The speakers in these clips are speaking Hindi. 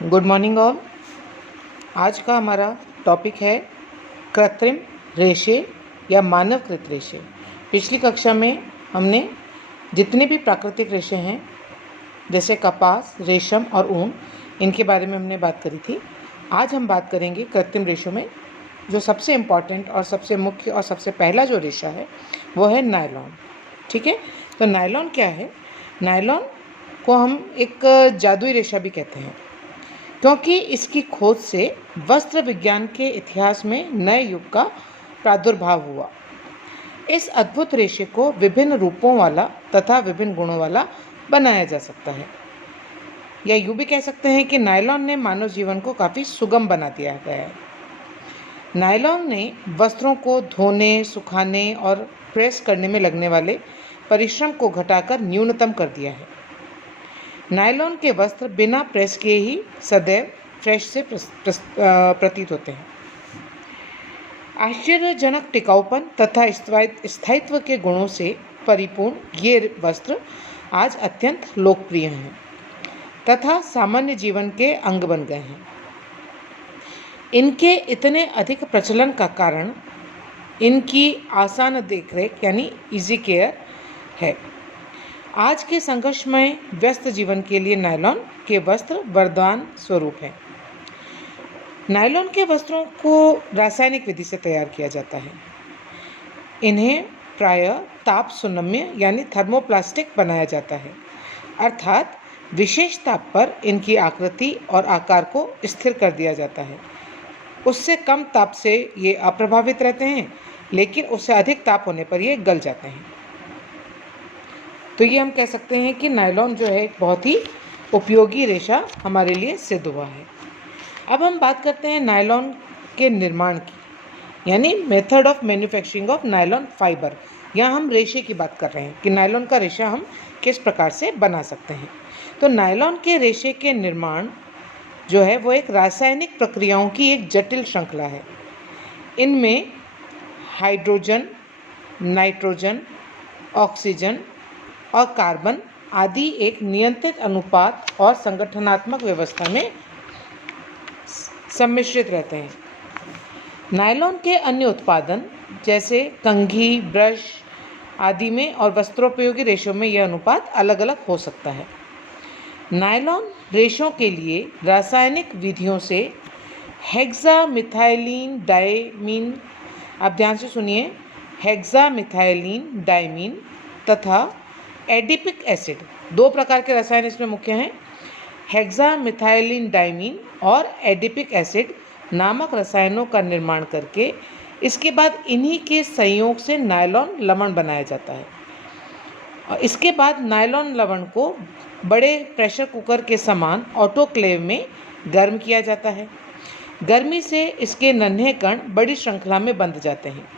Good morning all. आज का हमारा टॉपिक है कृत्रिम रेशे या मानवकृत रेशे। पिछली कक्षा में हमने जितने भी प्राकृतिक रेशे हैं जैसे कपास, रेशम और ऊन, इनके बारे में हमने बात करी थी। आज हम बात करेंगे कृत्रिम रेशों में जो सबसे इम्पॉर्टेंट और सबसे मुख्य और सबसे पहला जो रेशा है वो है नायलॉन। ठीक है, तो नायलॉन क्या है? नायलॉन को हम एक जादुई रेशा भी कहते हैं क्योंकि इसकी खोज से वस्त्र विज्ञान के इतिहास में नए युग का प्रादुर्भाव हुआ। इस अद्भुत रेशे को विभिन्न रूपों वाला तथा विभिन्न गुणों वाला बनाया जा सकता है, या यूँ भी कह सकते हैं कि नायलॉन ने मानव जीवन को काफ़ी सुगम बना दिया गया है। नायलॉन ने वस्त्रों को धोने, सुखाने और प्रेस करने में लगने वाले परिश्रम को घटाकर न्यूनतम कर दिया है। नायलॉन के वस्त्र बिना प्रेस किए ही सदैव फ्रेश से प्रतीत होते हैं। आश्चर्यजनक टिकाऊपन तथा स्थायित्व के गुणों से परिपूर्ण ये वस्त्र आज अत्यंत लोकप्रिय हैं तथा सामान्य जीवन के अंग बन गए हैं। इनके इतने अधिक प्रचलन का कारण इनकी आसान देखरेख यानी इजी केयर है। आज के संघर्षमय व्यस्त जीवन के लिए नायलॉन के वस्त्र वरदान स्वरूप हैं। नायलॉन के वस्त्रों को रासायनिक विधि से तैयार किया जाता है। इन्हें प्रायः ताप सुनम्य यानी थर्मोप्लास्टिक बनाया जाता है, अर्थात विशेष ताप पर इनकी आकृति और आकार को स्थिर कर दिया जाता है। उससे कम ताप से ये अप्रभावित रहते हैं, लेकिन उससे अधिक ताप होने पर ये गल जाते हैं। तो ये हम कह सकते हैं कि नायलॉन जो है एक बहुत ही उपयोगी रेशा हमारे लिए सिद्ध हुआ है। अब हम बात करते हैं नायलॉन के निर्माण की, यानी method of manufacturing of nylon fibre. यहाँ हम रेशे की बात कर रहे हैं कि नायलॉन का रेशा हम किस प्रकार से बना सकते हैं। तो नायलॉन के रेशे के निर्माण जो है वो एक रासायनिक प्रक्रियाओं की एक जटिल श्रृंखला है। इनमें हाइड्रोजन, नाइट्रोजन, ऑक्सीजन और कार्बन आदि एक नियंत्रित अनुपात और संगठनात्मक व्यवस्था में सम्मिश्रित रहते हैं। नायलॉन के अन्य उत्पादन जैसे कंघी, ब्रश आदि में और वस्त्रोपयोगी रेशों में यह अनुपात अलग अलग हो सकता है। नायलॉन रेशों के लिए रासायनिक विधियों से हेक्सामिथाइलिन डायमीन, आप ध्यान से सुनिए, हेक्सामिथाइलिन डायमीन तथा एडिपिक एसिड, दो प्रकार के रसायन इसमें मुख्य हैं, हेक्सामिथाइलिन डायमीन और एडिपिक एसिड नामक रसायनों का निर्माण करके इसके बाद इन्हीं के संयोग से नायलॉन लवण बनाया जाता है। और इसके बाद नायलॉन लवण को बड़े प्रेशर कुकर के समान ऑटोक्लेव में गर्म किया जाता है। गर्मी से इसके नन्हे कण बड़ी श्रृंखला में बंध जाते हैं,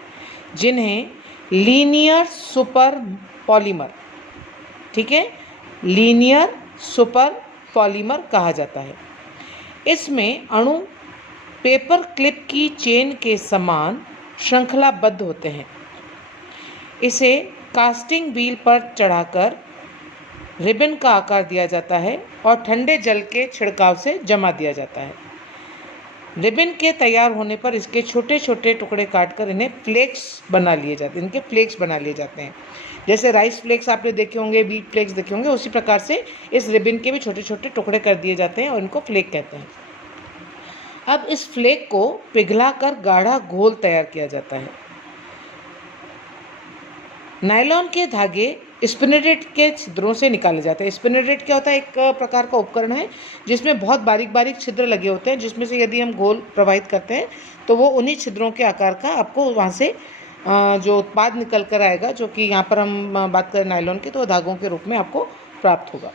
जिन्हें लीनियर सुपर पॉलीमर, ठीक है, लीनियर सुपर पॉलीमर कहा जाता है। इसमें अणु पेपर क्लिप की चेन के समान श्रृंखलाबद्ध होते हैं। इसे कास्टिंग व्हील पर चढ़ाकर रिबन का आकार दिया जाता है और ठंडे जल के छिड़काव से जमा दिया जाता है। रिबन के तैयार होने पर इसके छोटे छोटे टुकड़े काटकर इन्हें फ्लेक्स बना लिए जाते हैं, इनके फ्लेक्स बना लिए जाते हैं। जैसे राइस फ्लेक्स आपने देखे होंगे, व्हीट फ्लेक्स देखे होंगे, उसी प्रकार से इस रिबन के भी छोटे छोटे टुकड़े कर दिए जाते हैं और इनको फ्लेक कहते हैं। अब इस फ्लेक को पिघलाकर गाढ़ा घोल तैयार किया जाता है। नायलॉन के धागे स्पिनरेट के छिद्रों से निकाले जाते हैं। स्पिनरेट क्या होता है? एक प्रकार का उपकरण है जिसमें बहुत बारीक बारीक छिद्र लगे होते हैं, जिसमें से यदि हम घोल प्रवाहित करते हैं तो वो उन्हीं छिद्रों के आकार का आपको वहाँ से जो उत्पाद निकल कर आएगा, जो कि यहाँ पर हम बात करें नायलॉन की, तो धागों के रूप में आपको प्राप्त होगा।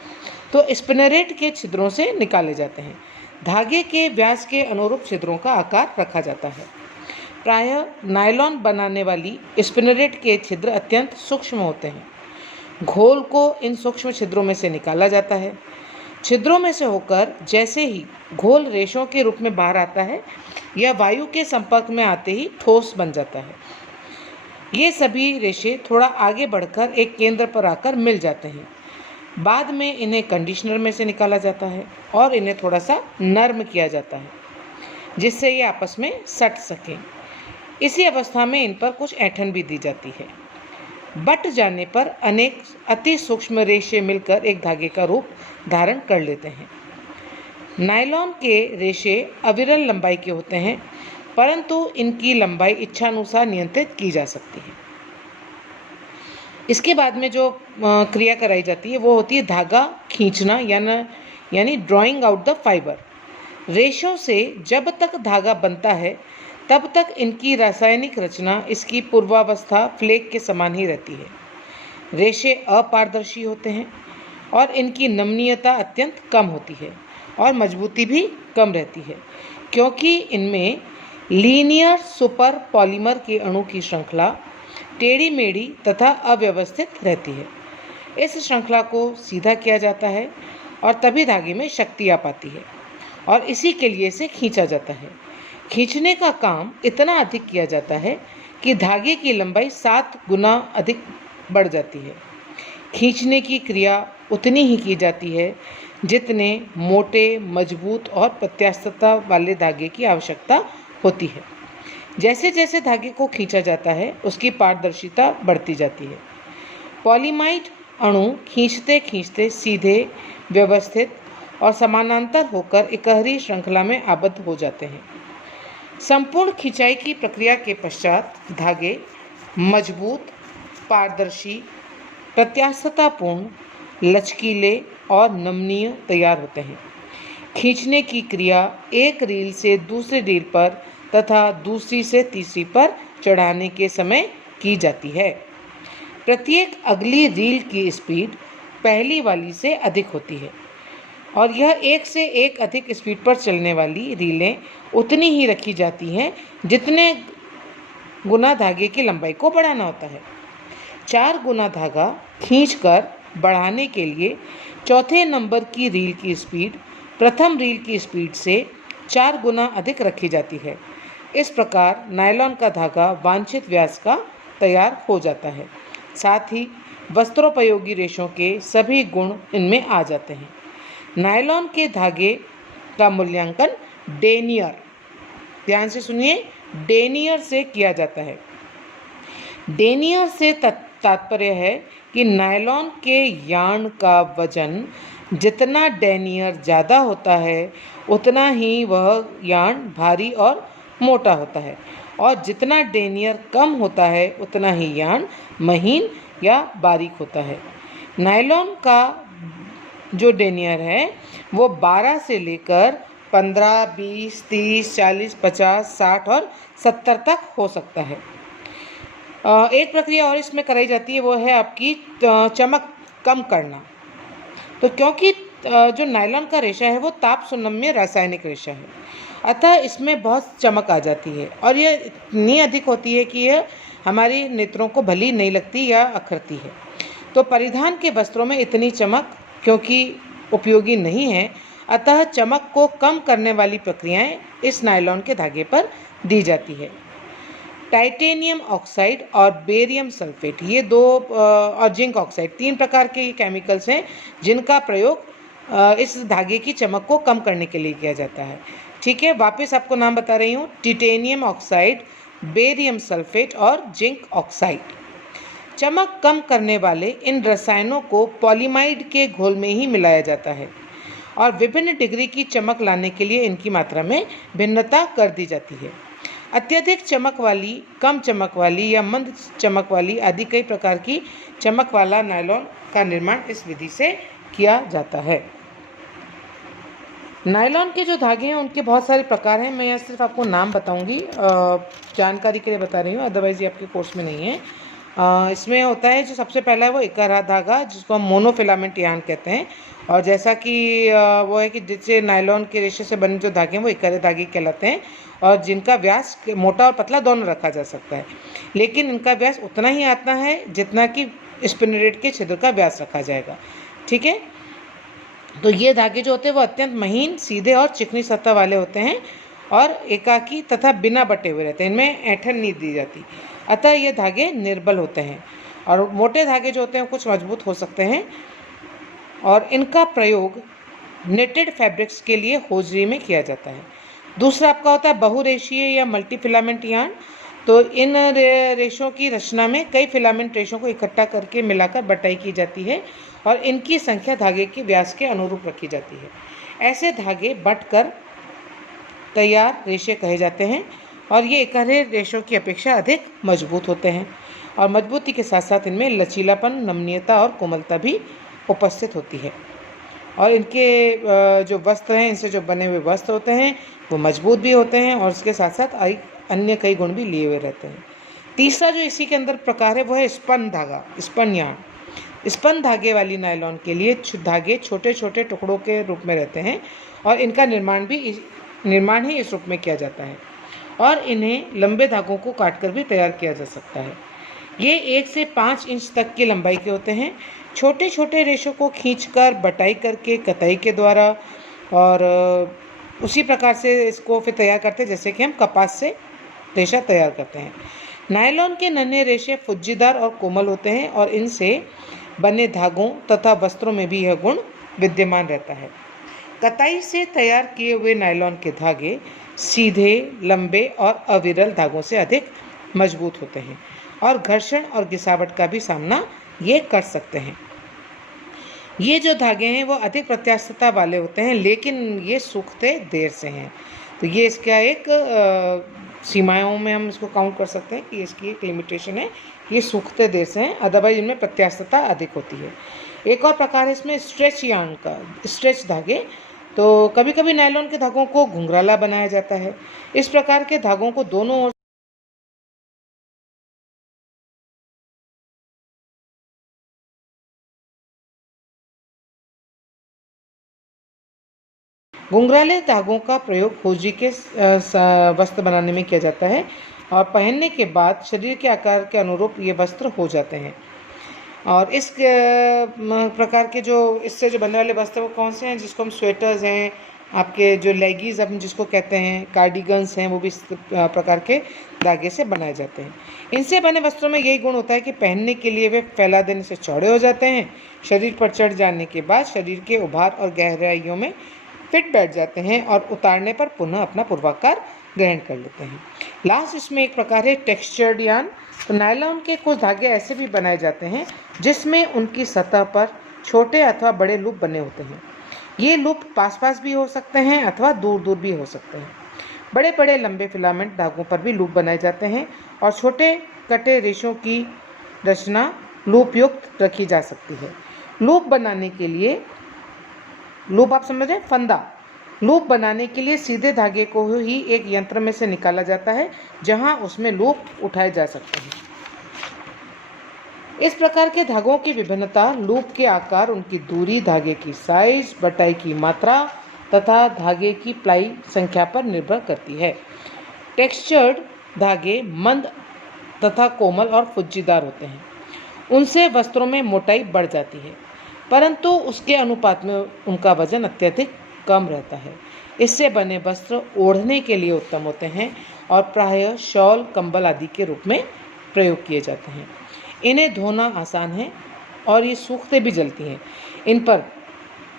तो स्पिनरेट के छिद्रों से निकाले जाते हैं। धागे के व्यास के अनुरूप छिद्रों का आकार रखा जाता है। प्रायः नायलॉन बनाने वाली स्पिनरेट के छिद्र अत्यंत सूक्ष्म होते हैं। घोल को इन सूक्ष्म छिद्रों में से निकाला जाता है। छिद्रों में से होकर जैसे ही घोल रेशों के रूप में बाहर आता है, यह वायु के संपर्क में आते ही ठोस बन जाता है। ये सभी रेशे थोड़ा आगे बढ़कर एक केंद्र पर आकर मिल जाते हैं। बाद में इन्हें कंडीशनर में से निकाला जाता है और इन्हें थोड़ा सा नर्म किया जाता है जिससे ये आपस में सट सकें। इसी अवस्था में इन पर कुछ ऐंठन भी दी जाती है। बट जाने पर अनेक अति सूक्ष्म रेशे मिलकर एक धागे का रूप धारण कर लेते हैं। नायलॉन के रेशे अविरल लंबाई के होते हैं, परंतु इनकी लंबाई इच्छानुसार नियंत्रित की जा सकती है। इसके बाद में जो क्रिया कराई जाती है वो होती है धागा खींचना यानी ड्राइंग आउट द फाइबर। रेशों से जब तक धागा बनता है तब तक इनकी रासायनिक रचना इसकी पूर्वावस्था फ्लेक के समान ही रहती है। रेशे अपारदर्शी होते हैं और इनकी नमनीयता अत्यंत कम होती है और मजबूती भी कम रहती है, क्योंकि इनमें लीनियर सुपर पॉलीमर के अणु की श्रृंखला टेढ़ी मेढ़ी तथा अव्यवस्थित रहती है। इस श्रृंखला को सीधा किया जाता है और तभी धागे में शक्ति आ पाती है और इसी के लिए इसे खींचा जाता है। खींचने का काम इतना अधिक किया जाता है कि धागे की लंबाई 7 गुना अधिक बढ़ जाती है। खींचने की क्रिया उतनी ही की जाती है जितने मोटे, मजबूत और प्रत्यास्थता वाले धागे की आवश्यकता होती है। जैसे जैसे धागे को खींचा जाता है उसकी पारदर्शिता बढ़ती जाती है। पॉलीमाइड अणु खींचते खींचते सीधे, व्यवस्थित और समानांतर होकर इकहरी श्रृंखला में आबद्ध हो जाते हैं। संपूर्ण खिंचाई की प्रक्रिया के पश्चात धागे मजबूत, पारदर्शी, प्रत्यास्थतापूर्ण, लचकीले और नमनीय तैयार होते हैं। खींचने की क्रिया एक रील से दूसरी रील पर तथा दूसरी से तीसरी पर चढ़ाने के समय की जाती है। प्रत्येक अगली रील की स्पीड पहली वाली से अधिक होती है और यह एक से एक अधिक स्पीड पर चलने वाली रीलें उतनी ही रखी जाती हैं जितने गुना धागे की लंबाई को बढ़ाना होता है। 4 गुना धागा खींचकर बढ़ाने के लिए चौथे नंबर की रील की स्पीड प्रथम रील की स्पीड से 4 गुना अधिक रखी जाती है। इस प्रकार नायलॉन का धागा वांछित व्यास का तैयार हो जाता है। साथ ही वस्त्रोपयोगी रेशों के सभी गुण इनमें आ जाते हैं। नायलॉन के धागे का मूल्यांकन डेनियर, ध्यान से सुनिए, डेनियर से किया जाता है। डेनियर से तात्पर्य है कि नायलॉन के यार्न का वजन जितना डेनियर ज़्यादा होता है उतना ही वह यार्न भारी और मोटा होता है और जितना डेनियर कम होता है उतना ही यार्न महीन या बारीक होता है। नायलॉन का जो डेनियर है वो 12 से लेकर 15, 20, 30, 40, 50, 60 और 70 तक हो सकता है। एक प्रक्रिया और इसमें कराई जाती है वो है आपकी चमक कम करना। तो क्योंकि जो नायलॉन का रेशा है वो ताप सुनम्य रासायनिक रेशा है, अतः इसमें बहुत चमक आ जाती है और यह इतनी अधिक होती है कि यह हमारी नेत्रों को भली नहीं लगती या अखरती है। तो परिधान के वस्त्रों में इतनी चमक क्योंकि उपयोगी नहीं है, अतः चमक को कम करने वाली प्रक्रियाएं इस नायलॉन के धागे पर दी जाती है। टाइटेनियम ऑक्साइड और बेरियम सल्फेट, ये दो और जिंक ऑक्साइड, 3 प्रकार के केमिकल्स हैं जिनका प्रयोग इस धागे की चमक को कम करने के लिए किया जाता है। ठीक है, वापस आपको नाम बता रही हूँ, टिटेनियम ऑक्साइड, बेरियम सल्फेट और जिंक ऑक्साइड। चमक कम करने वाले इन रसायनों को पॉलीमाइड के घोल में ही मिलाया जाता है और विभिन्न डिग्री की चमक लाने के लिए इनकी मात्रा में भिन्नता कर दी जाती है। अत्यधिक चमक वाली, कम चमक वाली या मंद चमक वाली आदि कई प्रकार की चमक वाला नायलॉन का निर्माण इस विधि से किया जाता है। नायलॉन के जो धागे हैं उनके बहुत सारे प्रकार हैं। मैं यहाँ सिर्फ आपको नाम बताऊंगी, जानकारी के लिए बता रही हूँ, अदरवाइज ये आपके कोर्स में नहीं है। इसमें होता है जो सबसे पहला है वो इकहरा धागा, जिसको हम मोनोफिलामेंट यार्न कहते हैं। और जैसा कि वो है कि जिससे नायलॉन के रेशे से बने जो धागे हैं वो इकहरे धागे कहलाते हैं और जिनका व्यास मोटा और पतला दोनों रखा जा सकता है, लेकिन इनका व्यास उतना ही आता है जितना कि स्पिनरेट के छिद्र का व्यास रखा जाएगा। ठीक है, तो ये धागे जो होते हैं वो अत्यंत महीन, सीधे और चिकनी सतह वाले होते हैं और एकाकी तथा बिना बटे हुए रहते हैं। इनमें ऐंठन नहीं दी जाती, अतः ये धागे निर्बल होते हैं। और मोटे धागे जो होते हैं कुछ मजबूत हो सकते हैं और इनका प्रयोग नेटेड फैब्रिक्स के लिए होजरी में किया जाता है। दूसरा आपका होता है बहुरेशीय या मल्टी फिलामेंट यार्न। तो इन रेशों की रचना में कई फिलामेंट रेशों को इकट्ठा करके मिलाकर बटाई की जाती है और इनकी संख्या धागे के व्यास के अनुरूप रखी जाती है। ऐसे धागे बटकर तैयार रेशे कहे जाते हैं और ये इकट्ठे रेशों की अपेक्षा अधिक मजबूत होते हैं और मजबूती के साथ साथ इनमें लचीलापन, नमनीयता और कोमलता भी उपस्थित होती है। और इनके जो वस्त्र हैं, इनसे जो बने हुए वस्त्र होते हैं वो मजबूत भी होते हैं और उसके साथ साथ अन्य कई गुण भी लिए हुए रहते हैं। तीसरा जो इसी के अंदर प्रकार है वो है स्पन धागा, स्पन यार्न। स्पन धागे वाली नायलॉन के लिए धागे छोटे छोटे टुकड़ों के रूप में रहते हैं और इनका निर्माण ही इस रूप में किया जाता है और इन्हें लंबे धागों को काटकर भी तैयार किया जा सकता है। ये 1 से 5 इंच तक की लंबाई के होते हैं। छोटे छोटे रेशों को खींचकर बटाई करके कताई के द्वारा और उसी प्रकार से इसको फिर तैयार करते हैं जैसे कि हम कपास से रेशा तैयार करते हैं। नायलॉन के नन्हे रेशे फुज्जीदार और कोमल होते हैं और इनसे बने धागों तथा वस्त्रों में भी यह गुण विद्यमान रहता है। कताई से तैयार किए हुए नायलॉन के धागे सीधे, लंबे और अविरल धागों से अधिक मजबूत होते हैं और घर्षण और घिसावट का भी सामना ये कर सकते हैं। ये जो धागे हैं वो अधिक प्रत्यास्थता वाले होते हैं लेकिन ये सूखते देर से हैं। तो ये इसका एक सीमाओं में हम इसको काउंट कर सकते हैं कि इसकी एक लिमिटेशन है, ये सूखते देर से हैं, अदरवाइज इनमें प्रत्यास्थता अधिक होती है। एक और प्रकार है इसमें स्ट्रेच यार्न का, स्ट्रेच धागे। तो कभी कभी नायलॉन के धागों को घुंघराला बनाया जाता है। इस प्रकार के धागों को दोनों ओर घुंघराले धागों का प्रयोग होजरी के वस्त्र बनाने में किया जाता है और पहनने के बाद शरीर के आकार के अनुरूप ये वस्त्र हो जाते हैं। और इस प्रकार के जो इससे जो बनने वाले वस्त्र वो कौन से हैं, जिसको हम स्वेटर्स हैं, आपके जो लेगीज हम जिसको कहते हैं, कार्डिगन्स हैं, वो भी इस प्रकार के धागे से बनाए जाते हैं। इनसे बने वस्त्रों में यही गुण होता है कि पहनने के लिए वे फैला देने से चौड़े हो जाते हैं, शरीर पर चढ़ जाने के बाद शरीर के उभार और गहराइयों में फिट बैठ जाते हैं और उतारने पर पुनः अपना पूर्वाकार ग्रहण कर लेते हैं। लास्ट इसमें एक प्रकार है टेक्सचर्ड यार्न। तो नायलॉन के कुछ धागे ऐसे भी बनाए जाते हैं जिसमें उनकी सतह पर छोटे अथवा बड़े लूप बने होते हैं। ये लूप पास पास भी हो सकते हैं अथवा दूर दूर भी हो सकते हैं। बड़े बड़े लंबे फिलामेंट धागों पर भी लूप बनाए जाते हैं और छोटे कटे रेशों की रचना लूप युक्त रखी जा सकती है। लूप बनाने के लिए, लूप आप समझ रहे हैं, फंदा। लूप बनाने के लिए सीधे धागे को ही एक यंत्र में से निकाला जाता है जहां उसमें लूप उठाए जा सकते हैं। इस प्रकार के धागों की विभिन्नता लूप के आकार, उनकी दूरी, धागे की साइज, बटाई की मात्रा तथा धागे की प्लाई संख्या पर निर्भर करती है। टेक्सचर्ड धागे मंद तथा कोमल और फुज्जीदार होते हैं। उनसे वस्त्रों में मोटाई बढ़ जाती है परंतु उसके अनुपात में उनका वजन अत्यधिक कम रहता है। इससे बने वस्त्र ओढ़ने के लिए उत्तम होते हैं और प्रायः शॉल, कंबल आदि के रूप में प्रयोग किए जाते हैं। इन्हें धोना आसान है और ये सूखते भी जल्दी हैं। इन पर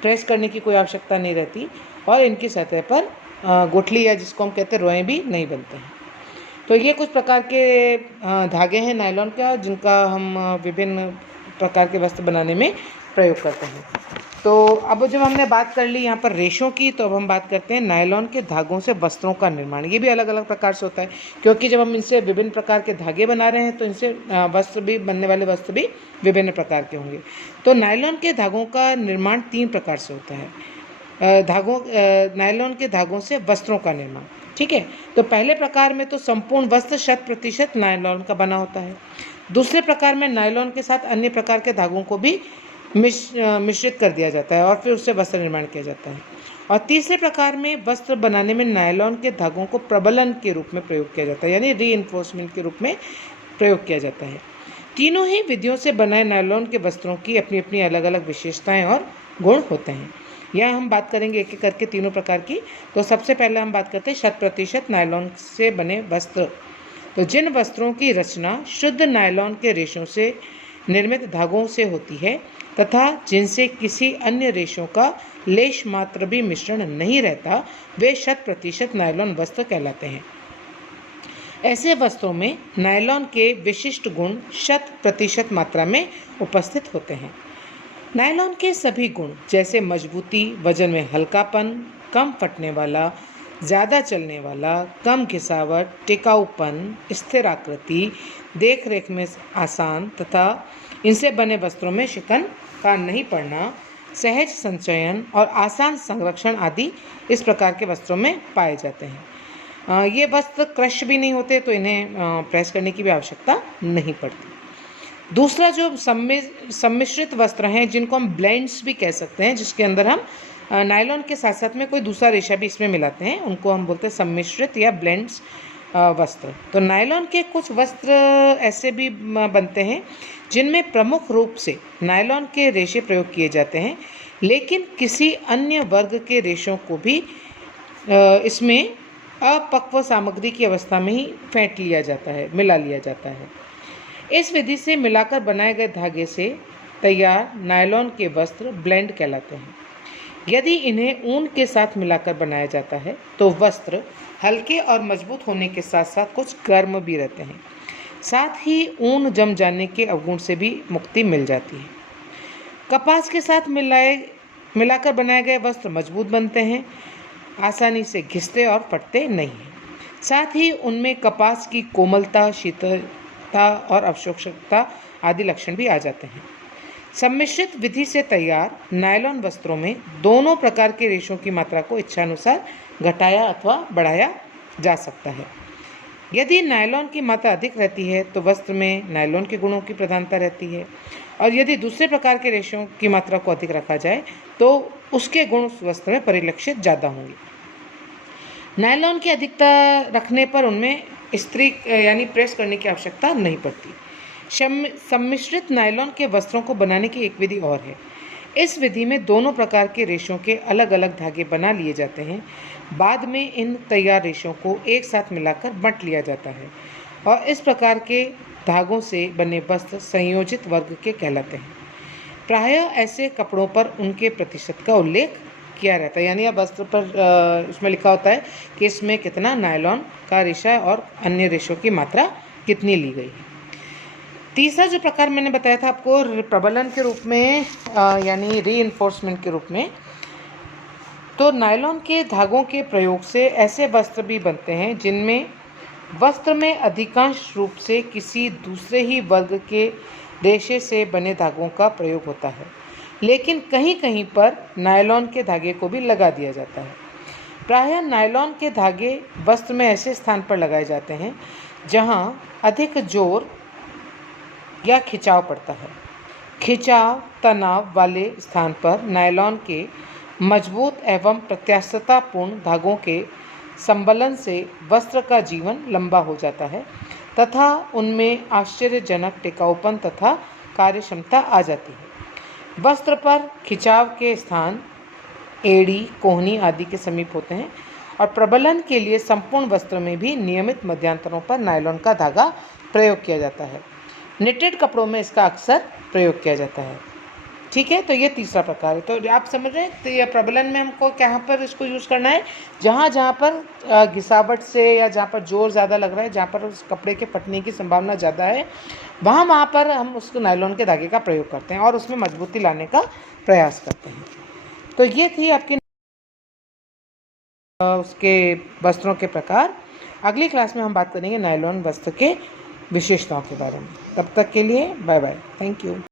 प्रेस करने की कोई आवश्यकता नहीं रहती और इनकी सतह पर गुठली या जिसको हम कहते हैं रोएं भी नहीं बनते हैं। तो ये कुछ प्रकार के धागे हैं नायलॉन का जिनका हम विभिन्न प्रकार के वस्त्र बनाने में प्रयोग करते हैं। तो अब जब हमने बात कर ली यहाँ पर रेशों की, तो अब हम बात करते हैं नायलॉन के धागों से वस्त्रों का निर्माण। ये भी अलग अलग प्रकार से होता है क्योंकि जब हम इनसे विभिन्न प्रकार के धागे बना रहे हैं तो इनसे वस्त्र भी, बनने वाले वस्त्र भी विभिन्न प्रकार के होंगे। तो नायलॉन के धागों का निर्माण 3 प्रकार से होता है। नायलॉन के धागों से वस्त्रों का निर्माण, ठीक है। तो पहले प्रकार में तो संपूर्ण वस्त्र 100% नायलॉन का बना होता है। दूसरे प्रकार में नायलॉन के साथ अन्य प्रकार के धागों को भी मिश्रित कर दिया जाता है और फिर उससे वस्त्र निर्माण किया जाता है। और तीसरे प्रकार में वस्त्र बनाने में नायलॉन के धागों को प्रबलन के रूप में प्रयोग किया जाता है, यानी रीइंफोर्समेंट के रूप में प्रयोग किया जाता है। तीनों ही विधियों से बनाए नायलॉन के वस्त्रों की अपनी अपनी अलग अलग विशेषताएं और गुण होते हैं। यह हम बात करेंगे एक एक करके तीनों प्रकार की। तो सबसे पहले हम बात करते हैं 100% नायलॉन से बने वस्त्र। तो जिन वस्त्रों की रचना शुद्ध नायलॉन के रेशों से निर्मित धागों से होती है तथा जिनसे किसी अन्य रेशों का लेश मात्र भी मिश्रण नहीं रहता, वे 100% नायलॉन वस्त्र कहलाते हैं। ऐसे वस्त्रों में नायलॉन के विशिष्ट गुण 100% मात्रा में उपस्थित होते हैं। नायलॉन के सभी गुण जैसे मजबूती, वजन में हल्कापन, कम फटने वाला, ज़्यादा चलने वाला, कम घिसावट, टिकाऊपन, स्थिर आकृति, देख रेख में आसान तथा इनसे बने वस्त्रों में शिकन का नहीं पड़ना, सहज संचयन और आसान संरक्षण आदि इस प्रकार के वस्त्रों में पाए जाते हैं। ये वस्त्र क्रश भी नहीं होते, तो इन्हें प्रेस करने की भी आवश्यकता नहीं पड़ती। दूसरा जो सम्मिश्रित वस्त्र हैं, जिनको हम ब्लेंड्स भी कह सकते हैं, जिसके अंदर हम नायलॉन के साथ साथ में कोई दूसरा रेशा भी इसमें मिलाते हैं, उनको हम बोलते हैं सम्मिश्रित या ब्लेंड्स वस्त्र। तो नायलॉन के कुछ वस्त्र ऐसे भी बनते हैं जिनमें प्रमुख रूप से नायलॉन के रेशे प्रयोग किए जाते हैं, लेकिन किसी अन्य वर्ग के रेशों को भी इसमें अपक्व सामग्री की अवस्था में ही फेंट लिया जाता है, मिला लिया जाता है। इस विधि से मिलाकर बनाए गए धागे से तैयार नायलॉन के वस्त्र ब्लेंड कहलाते हैं। यदि इन्हें ऊन के साथ मिलाकर बनाया जाता है तो वस्त्र हल्के और मजबूत होने के साथ साथ कुछ गर्म भी रहते हैं। साथ ही ऊन जम जाने के अवगुण से भी मुक्ति मिल जाती है। कपास के साथ मिलाकर बनाए गए वस्त्र मजबूत बनते हैं, आसानी से घिसते और फटते नहीं हैं। साथ ही उनमें कपास की कोमलता, शीतलता और अवशोषकता आदि लक्षण भी आ जाते हैं। सम्मिश्रित विधि से तैयार नायलॉन वस्त्रों में दोनों प्रकार के रेशों की मात्रा को इच्छानुसार घटाया अथवा बढ़ाया जा सकता है। यदि नायलॉन की मात्रा अधिक रहती है तो वस्त्र में नायलॉन के गुणों की प्रधानता रहती है, और यदि दूसरे प्रकार के रेशों की मात्रा को अधिक रखा जाए तो उसके गुण उस वस्त्र में परिलक्षित ज़्यादा होंगे। नायलॉन की अधिकता रखने पर उनमें इस्त्री यानी प्रेस करने की आवश्यकता नहीं पड़ती। सम्मिश्रित नायलॉन के वस्त्रों को बनाने की एक विधि और है। इस विधि में दोनों प्रकार के रेशों के अलग अलग धागे बना लिए जाते हैं। बाद में इन तैयार रेशों को एक साथ मिलाकर बंट लिया जाता है और इस प्रकार के धागों से बने वस्त्र संयोजित वर्ग के कहलाते हैं। प्रायः ऐसे कपड़ों पर उनके प्रतिशत का उल्लेख किया रहता है, यानी अब वस्त्र पर उसमें लिखा होता है कि इसमें कितना नायलॉन का रेशा और अन्य रेशों की मात्रा कितनी ली गई है। तीसरा जो प्रकार मैंने बताया था आपको प्रबलन के रूप में यानी रीइंफोर्समेंट के रूप में, तो नायलॉन के धागों के प्रयोग से ऐसे वस्त्र भी बनते हैं जिनमें वस्त्र में अधिकांश रूप से किसी दूसरे ही वर्ग के रेशे से बने धागों का प्रयोग होता है, लेकिन कहीं कहीं पर नायलॉन के धागे को भी लगा दिया जाता है। प्रायः नायलॉन के धागे वस्त्र में ऐसे स्थान पर लगाए जाते हैं जहां अधिक जोर या खिंचाव पड़ता है। खिंचाव तनाव वाले स्थान पर नायलॉन के मजबूत एवं प्रत्यास्थतापूर्ण धागों के संबलन से वस्त्र का जीवन लंबा हो जाता है तथा उनमें आश्चर्यजनक टिकाऊपन तथा कार्यक्षमता आ जाती है। वस्त्र पर खिंचाव के स्थान एड़ी, कोहनी आदि के समीप होते हैं और प्रबलन के लिए संपूर्ण वस्त्र में भी नियमित मध्यांतरों पर नायलॉन का धागा प्रयोग किया जाता है। निटेड कपड़ों में इसका अक्सर प्रयोग किया जाता है। ठीक है, तो ये तीसरा प्रकार है। तो आप समझ रहे हैं, तो ये प्रबलन में हमको कहाँ पर इसको यूज़ करना है, जहाँ पर घिसावट से या जहाँ पर जोर ज़्यादा लग रहा है, जहाँ पर उस कपड़े के फटने की संभावना ज़्यादा है, वहाँ पर हम उसको नायलॉन के धागे का प्रयोग करते हैं और उसमें मजबूती लाने का प्रयास करते हैं। तो ये थी आपकी उसके वस्त्रों के प्रकार। अगली क्लास में हम बात करेंगे नायलॉन वस्त्र के विशेषताओं के बारे में। तब तक के लिए बाय बाय, थैंक यू।